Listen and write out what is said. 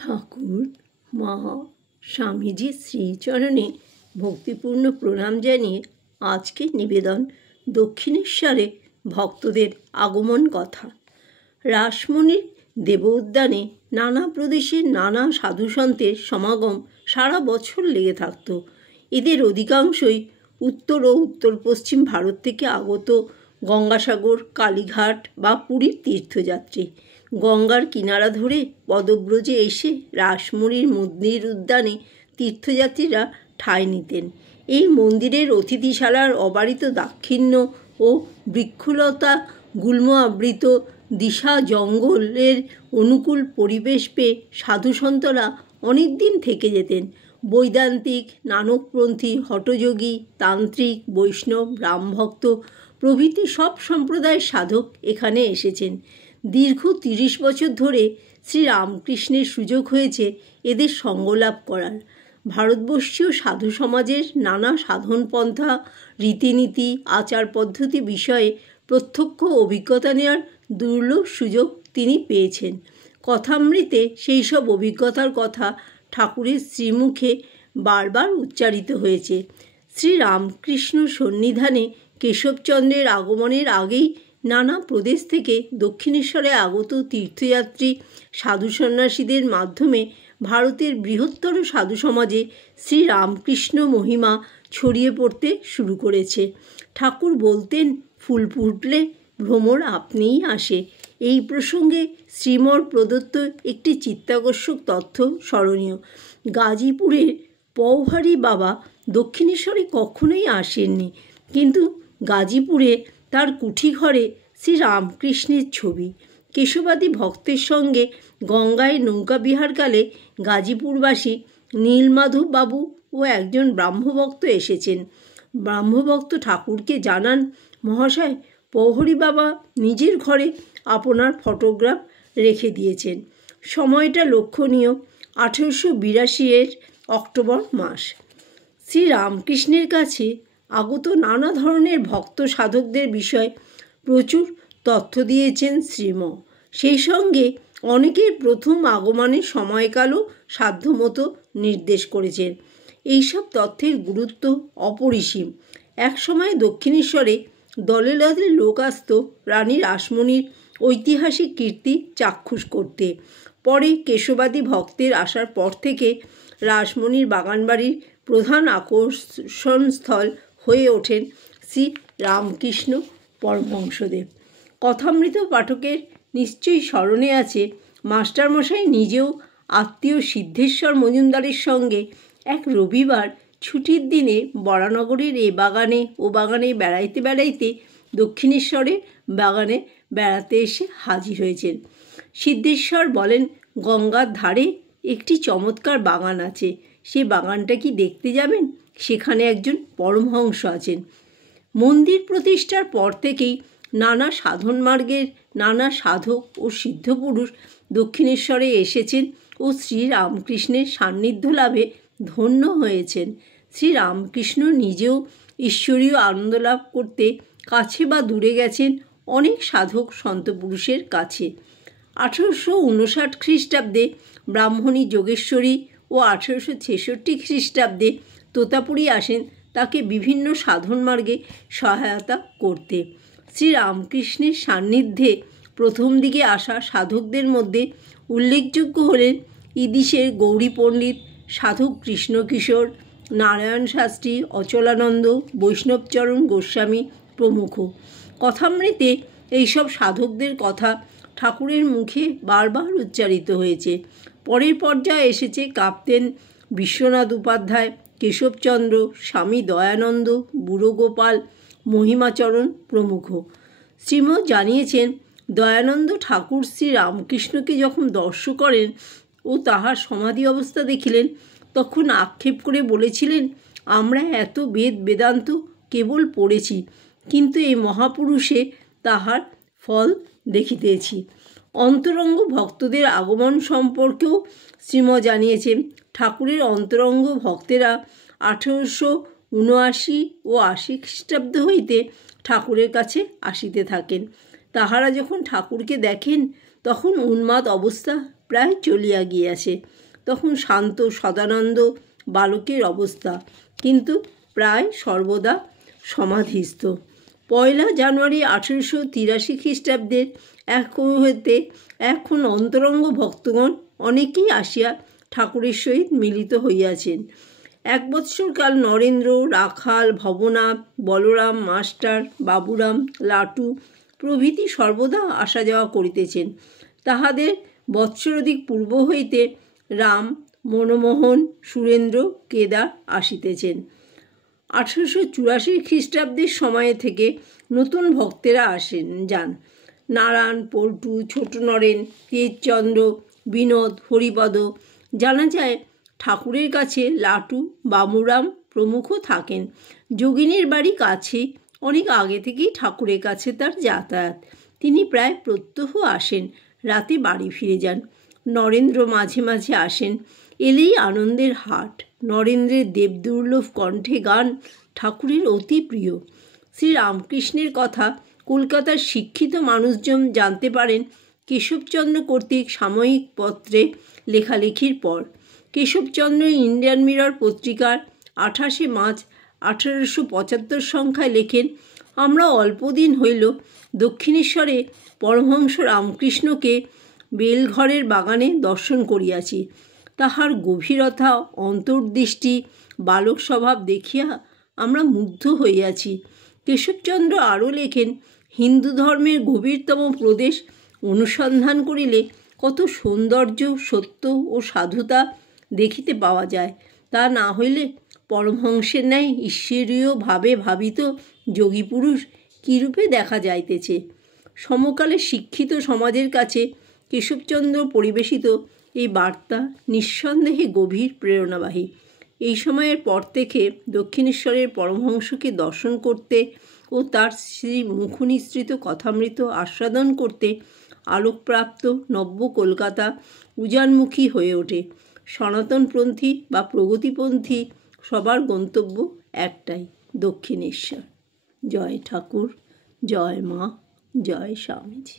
ঠাকুর মা স্বামীজির শ্রীচরণে ভক্তিপূর্ণ প্রণাম জানিয়ে আজকে নিবেদন দক্ষিণেশ্বরে ভক্তদের আগমন কথা। রাসমণির দেব উদ্যানে নানা প্রদেশের নানা সাধুসন্তের সমাগম সারা বছর লেগে থাকত। এদের অধিকাংশই উত্তর ও উত্তর পশ্চিম ভারত থেকে আগত গঙ্গাসাগর, কালীঘাট বা পুরীর তীর্থযাত্রী। গঙ্গার কিনারা ধরে পদব্রজে এসে রাসমণির মন্দির উদ্যানে তীর্থযাত্রীরা ঠাঁই নিতেন। এই মন্দিরের অতিথিশালার অবারিত দাক্ষিণ্য ও বৃক্ষলতা গুল্ম আবৃত দিশা জঙ্গলের অনুকূল পরিবেশ পেয়ে সাধুসন্তরা অনেক দিন থেকে যেতেন। বৈদান্তিক, নানকপন্থী, হঠযোগী, তান্ত্রিক, বৈষ্ণব, রামভক্ত প্রভৃতি সব সম্প্রদায়ের সাধক এখানে এসেছেন। দীর্ঘ 30 বছর ধরে শ্রীরামকৃষ্ণের সুযোগ হয়েছে এদের সঙ্গলাভ করার। ভারতবর্ষীয় সাধু সমাজের নানা সাধনপন্থা, রীতিনীতি, আচার পদ্ধতি বিষয়ে প্রত্যক্ষ অভিজ্ঞতা নেওয়ার দুর্লভ সুযোগ তিনি পেয়েছেন। কথামৃতে সেই সব অভিজ্ঞতার কথা ঠাকুরের শ্রীমুখে বারবার উচ্চারিত হয়েছে। শ্রীরামকৃষ্ণ সন্নিধানে কেশবচন্দ্রের আগমনের আগেই নানা প্রদেশ থেকে দক্ষিণেশ্বরে আগত তীর্থযাত্রী সাধু সন্ন্যাসীদের মাধ্যমে ভারতের বৃহত্তর সাধু সমাজে শ্রীরামকৃষ্ণ মহিমা ছড়িয়ে পড়তে শুরু করেছে। ঠাকুর বলতেন, ফুল ফুটলে ভ্রমর আপনিই আসে। এই প্রসঙ্গে শ্রীমর প্রদত্ত একটি চিত্তাকর্ষক তথ্য স্মরণীয়। গাজীপুরের পওহারী বাবা দক্ষিণেশ্বরে কখনোই আসেননি, কিন্তু গাজীপুরে তার কুঠিঘরে শ্রীরামকৃষ্ণের ছবি। কেশবাদী ভক্তের সঙ্গে গঙ্গায় নৌকা বিহারকালে গাজীপুরবাসী নীলমাধব বাবু ও একজন ব্রাহ্মভক্ত এসেছেন। ব্রাহ্মভক্ত ঠাকুরকে জানান, মহাশয়, পওহারী বাবা নিজের ঘরে আপনার ফটোগ্রাফ রেখে দিয়েছেন। সময়টা লক্ষণীয়, 1882 অক্টোবর মাস। শ্রীরামকৃষ্ণের কাছে আগত নানা ধরনের ভক্ত সাধকদের বিষয়ে প্রচুর তথ্য দিয়েছেন শ্রীম। সেই সঙ্গে অনেকের প্রথম আগমনের সময়কালও সাধ্যমতো নির্দেশ করেছেন। এইসব তথ্যের গুরুত্ব অপরিসীম। একসময় দক্ষিণেশ্বরে দলে দলে লোক আসত রানী রাসমণির ঐতিহাসিক কীর্তি চাক্ষুষ করতে। পরে কেশবাদী ভক্তের আসার পর থেকে রাসমণির বাগানবাড়ির প্রধান আকর্ষণস্থল হয়ে ওঠেন শ্রী রামকৃষ্ণ পরমহংসদেব। কথামৃত পাঠকের নিশ্চয়ই স্মরণে আছে, মাস্টারমশাই নিজেও আত্মীয় সিদ্ধেশ্বর মজুমদারের সঙ্গে এক রবিবার ছুটির দিনে বরানগরের এ বাগানে ও বাগানে বেড়াইতে বেড়াইতে দক্ষিণেশ্বরের বাগানে বেড়াতে এসে হাজির হয়েছেন। সিদ্ধেশ্বর বলেন, গঙ্গার ধারে একটি চমৎকার বাগান আছে, সে বাগানটা কি দেখতে যাবেন? সেখানে একজন পরমহংস আছেন। মন্দির প্রতিষ্ঠার পর থেকেই নানা সাধন মার্গের নানা সাধক ও সিদ্ধপুরুষ দক্ষিণেশ্বরে এসেছেন ও শ্রীরামকৃষ্ণের সান্নিধ্য লাভে ধন্য হয়েছেন। শ্রীরামকৃষ্ণ নিজেও ঈশ্বরীয় আনন্দ লাভ করতে কাছে বা দূরে গেছেন অনেক সাধক সন্তপুরুষের কাছে। 1859 খ্রিস্টাব্দে ব্রাহ্মণী যোগেশ্বরী ও 1866 খ্রিস্টাব্দে তোতাপুরী আসেন তাকে বিভিন্ন সাধন মার্গে সহায়তা করতে। শ্রীরামকৃষ্ণের সান্নিধ্যে প্রথম দিকে আসা সাধকদের মধ্যে উল্লেখযোগ্য হলেন ইদিশের গৌরী পণ্ডিত, সাধক কৃষ্ণকিশোর, নারায়ণ শাস্ত্রী, অচলানন্দ, বৈষ্ণবচরণ গোস্বামী প্রমুখ। কথামৃতে এইসব সাধকদের কথা ঠাকুরের মুখে বারবার উচ্চারিত হয়েছে। পরের পর্যায়ে এসেছে কাপ্তেন বিশ্বনাথ উপাধ্যায়, কেশবচন্দ্র, স্বামী দয়ানন্দ, বুড়ো গোপাল, মহিমাচরণ প্রমুখ। শ্রীমৎ জানিয়েছেন, দয়ানন্দ ঠাকুর শ্রীরামকৃষ্ণকে যখন দর্শন করেন ও তাহার সমাধি অবস্থা দেখিলেন, তখন আক্ষেপ করে বলেছিলেন, আমরা এত বেদ বেদান্ত কেবল পড়েছি, কিন্তু এই মহাপুরুষে তাহার ফল দেখিতেছি। অন্তরঙ্গ ভক্তদের আগমন সম্পর্কেও শ্রীম জানিয়েছেন, ঠাকুরের অন্তরঙ্গ ভক্তেরা 1879 ও 80 খ্রিস্টাব্দ হইতে ঠাকুরের কাছে আসিতে থাকেন। তাহারা যখন ঠাকুরকে দেখেন তখন উন্মাদ অবস্থা প্রায় চলিয়া গিয়াছে। তখন শান্ত সদানন্দ বালকের অবস্থা, কিন্তু প্রায় সর্বদা সমাধিস্থ। 1 জানুয়ারি 1883 খ্রিস্টাব্দের হইতে এখন অন্তরঙ্গ ভক্তগণ অনেকেই আসিয়া ঠাকুরের সহিত মিলিত হইয়াছেন। 1 বৎসরকাল নরেন্দ্র, রাখাল, ভবনাথ, বলরাম, মাস্টার, বাবুরাম, লাটু প্রভৃতি সর্বদা আসা যাওয়া করিতেছেন। তাহাদের বৎসরাধিক পূর্ব হইতে রাম, মনমোহন, সুরেন্দ্র, কেদার আসিতেছেন। 1884 খ্রিস্টাব্দের সময় থেকে নতুন ভক্তেরা যান। নারায়ণ, পল্টু, ছোট নরেন, তেজচন্দ্র, বিনোদ, হরিপদ। জানা যায় ঠাকুরের কাছে লাটু, বাবুরাম প্রমুখ থাকেন। যোগিনীর বাড়ি কাছে, অনেক আগে থেকেই ঠাকুরের কাছে তার যাতায়াত। তিনি প্রায় প্রত্যহ আসেন, রাতে বাড়ি ফিরে যান। নরেন্দ্র মাঝে মাঝে আসেন, এলেই আনন্দের হাট। নরেন্দ্রের দেবদুর্লভ কণ্ঠে গান ঠাকুরের অতি প্রিয়। শ্রীরামকৃষ্ণের কথা কলকাতার শিক্ষিত মানুষজন জানতে পারেন কেশবচন্দ্র কর্তৃক সাময়িক পত্রে লেখালেখির পর। কেশবচন্দ্র ইন্ডিয়ান মিরর পত্রিকার 28 মার্চ 1875 সংখ্যায় লেখেন, আমরা অল্পদিন হইল দক্ষিণেশ্বরে পরমহংস রামকৃষ্ণকে বেলঘরের বাগানে দর্শন করিয়াছি। তাহার গভীরতা, অন্তর্দৃষ্টি, বালক স্বভাব দেখিয়া আমরা মুগ্ধ হইয়াছি। কেশবচন্দ্র আরও লেখেন, হিন্দু ধর্মের গভীরতম প্রদেশ অনুসন্ধান করিলে কত সৌন্দর্য, সত্য ও সাধুতা দেখিতে পাওয়া যায়। তা না হইলে পরমহংসের ন্যায় ঈশ্বরীয় ভাবে ভাবিত যোগী পুরুষ কীরূপে দেখা যাইতেছে। সমকালে শিক্ষিত সমাজের কাছে কেশবচন্দ্র পরিবেশিত এই বার্তা নিঃসন্দেহে গভীর প্রেরণাবাহী। এই সময়ের পর থেকে দক্ষিণেশ্বরের পরমহংসকে দর্শন করতে ও তার শ্রী মুখনিসৃত কথামৃত আস্বাদন করতে আলোকপ্রাপ্ত নব্য কলকাতা উজানমুখী হয়ে ওঠে। সনাতনপন্থী বা প্রগতিপন্থী সবার গন্তব্য একটাই, দক্ষিণেশ্বর। জয় ঠাকুর, জয় মা, জয় স্বামীজি।